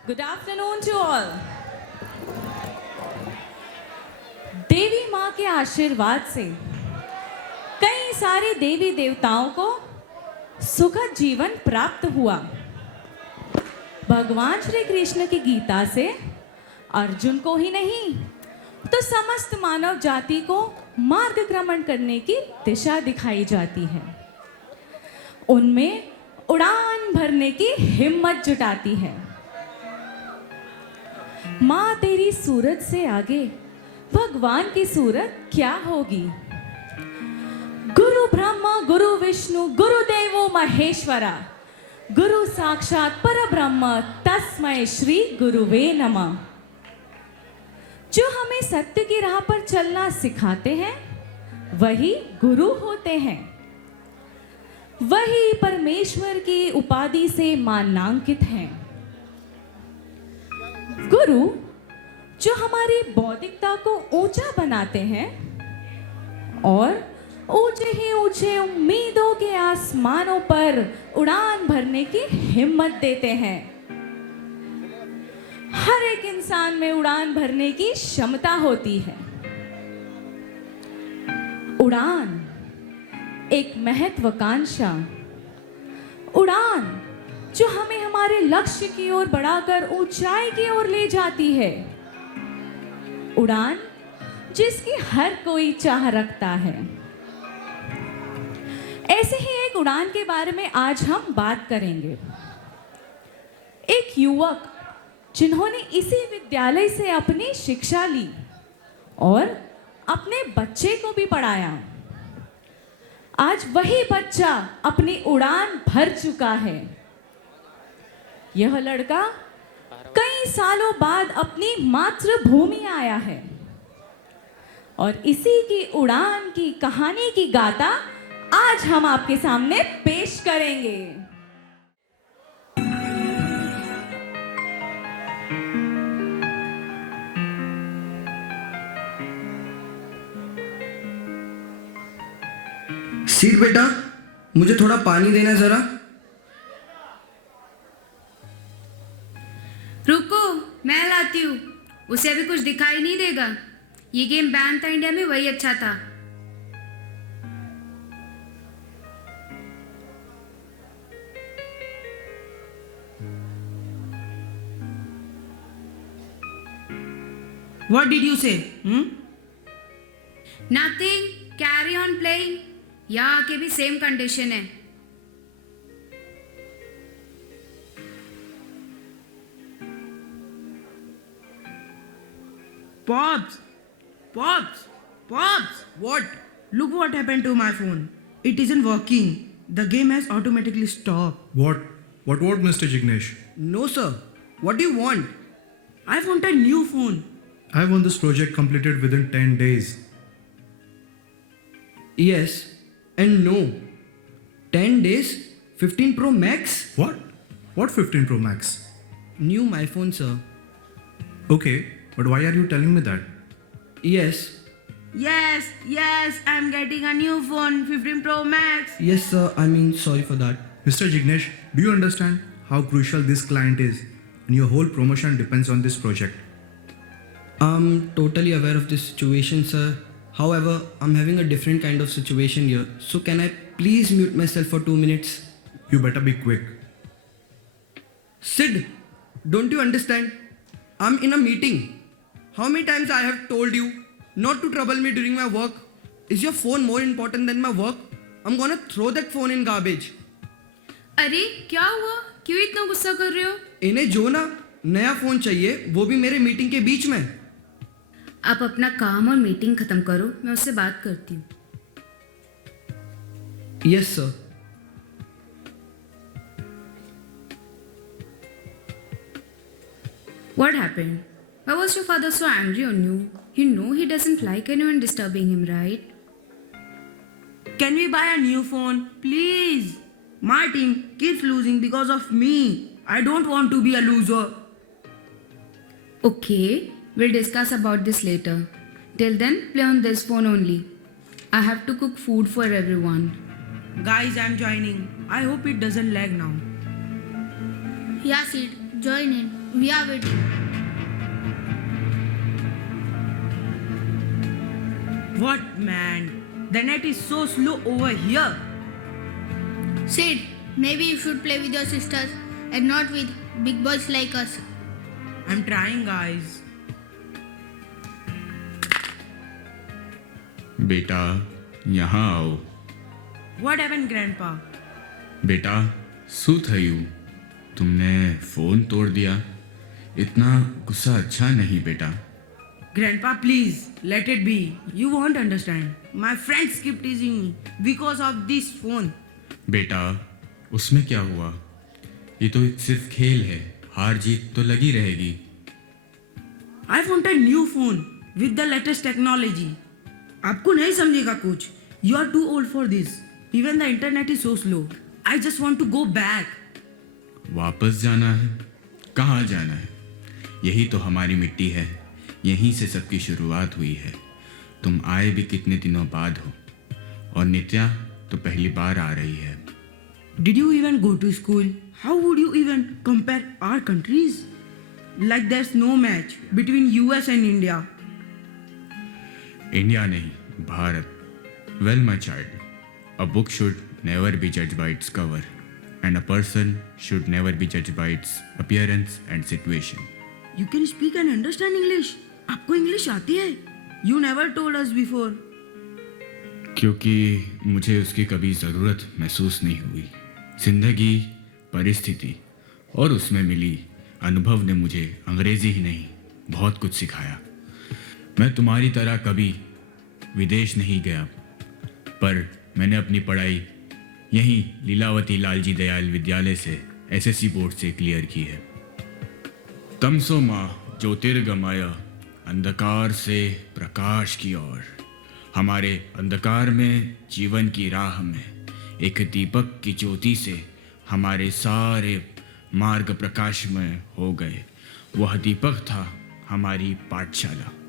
Good afternoon to all. देवी माँ के आशीर्वाद से कई सारे देवी देवताओं को सुखद जीवन प्राप्त हुआ। भगवान श्री कृष्ण की गीता से अर्जुन को ही नहीं तो समस्त मानव जाति को मार्गक्रमण करने की दिशा दिखाई जाती है। उनमें उड़ान भरने की हिम्मत जुटाती है। माँ तेरी सूरत से आगे भगवान की सूरत क्या होगी। गुरु ब्रह्मा गुरु विष्णु गुरुदेवो महेश्वरा, गुरु साक्षात परब्रह्म तस्मै श्री गुरुवे नमः। जो हमें सत्य की राह पर चलना सिखाते हैं वही गुरु होते हैं। वही परमेश्वर की उपाधि से मानांकित हैं। गुरु जो हमारी बौद्धिकता को ऊंचा बनाते हैं और ऊंचे ही ऊंचे उम्मीदों के आसमानों पर उड़ान भरने की हिम्मत देते हैं। हर एक इंसान में उड़ान भरने की क्षमता होती है। उड़ान एक महत्वाकांक्षा, उड़ान जो हमें हमारे लक्ष्य की ओर बढ़ाकर ऊंचाई की ओर ले जाती है। उड़ान जिसकी हर कोई चाह रखता है। ऐसे ही एक उड़ान के बारे में आज हम बात करेंगे। एक युवक जिन्होंने इसी विद्यालय से अपनी शिक्षा ली और अपने बच्चे को भी पढ़ाया। आज वही बच्चा अपनी उड़ान भर चुका है। यह लड़का कई सालों बाद अपनी मातृभूमि आया है और इसी की उड़ान की कहानी की गाथा आज हम आपके सामने पेश करेंगे। सीट बेटा, मुझे थोड़ा पानी देना जरा। रुको, मैं लाती हूँ। उसे अभी कुछ दिखाई नहीं देगा। ये गेम बैन था इंडिया में, वही अच्छा था। What did you say? Nothing, carry on playing. यहाँ आके भी सेम कंडीशन है। Pops! Pops! Pops! What? Look what happened to my phone. It isn't working. The game has automatically stopped. What? What, Mr. Jignesh? No sir. What do you want? I want a new phone. I want this project completed within 10 days. Yes and no. 10 days? 15 Pro Max? What? What 15 Pro Max? New my phone sir. Okay, but why are you telling me that? Yes. Yes, I'm getting a new phone, 15 Pro Max. Yes sir, sorry for that. Mr. Jignesh, do you understand how crucial this client is? And your whole promotion depends on this project. I'm totally aware of this situation sir. However, I'm having a different kind of situation here. So can I please mute myself for 2 minutes? You better be quick. Sid, don't you understand? I'm in a meeting. How many times I have told you not to trouble me during my work? Is your phone more important than my work? I'm gonna throw that phone in garbage. अरे क्या हुआ? क्यों इतना गुस्सा कर रहे हो? इन्हें जो ना नया फोन चाहिए, वो भी मेरे मीटिंग के बीच में। आप अपना काम और मीटिंग खत्म करो, मैं उससे बात करती हूँ। Yes sir. What happened? Why was your father so angry on you? You know he doesn't like anyone disturbing him, right? Can we buy a new phone? Please. My team keeps losing because of me. I don't want to be a loser. Okay, we'll discuss about this later. Till then, play on this phone only. I have to cook food for everyone. Guys, I'm joining. I hope it doesn't lag now. Yeah, Sid. Join in. We are waiting. What, man? The net is so slow over here. Sid, maybe you should play with your sisters and not with big boys like us. I'm trying, guys. बेटा यहाँ आओ. What happened, Grandpa? बेटा શું થયું? तुमने phone तोड़ दिया. इतना गुस्सा अच्छा नहीं बेटा. Grandpa, please, let it be. You won't understand. My friends keep teasing me because of this phone. बेटा उसमें क्या हुआ? ये तो सिर्फ खेल है. हार जीत तो लगी रहेगी. I want a new phone with the latest technology. आपको नहीं समझेगा कुछ. You are too old for this. Even the internet is so slow. I just want to go back. वापस जाना है? कहाँ जाना है? यही तो हमारी मिट्टी है. यहीं से सबकी शुरुआत हुई है. तुम आए भी कितने दिनों बाद हो और नित्या तो पहली बार आ रही है. Did you even go to school? How would you even compare our countries? Like there's no match between US and India. India नहीं, Bharat. Well, my child, a book should never be judged by its cover, and a person should never be judged by its appearance and situation. You can speak and understand English. आपको English आती है? You never told us before. क्योंकि मुझे उसकी कभी ज़रूरत महसूस नहीं हुई. जिंदगी, परिस्थिति और उसमें मिली अनुभव ने मुझे अंग्रेज़ी ही नहीं बहुत कुछ सिखाया. मैं तुम्हारी तरह कभी विदेश नहीं गया, पर मैंने अपनी पढ़ाई यहीं लीलावती लालजी दयाल विद्यालय से एसएससी बोर्ड से क्लियर की है. तमसो माँ ज्योतिर्गमय, अंधकार से प्रकाश की ओर. हमारे अंधकार में जीवन की राह में एक दीपक की ज्योति से हमारे सारे मार्ग प्रकाशमय हो गए. वह दीपक था हमारी पाठशाला.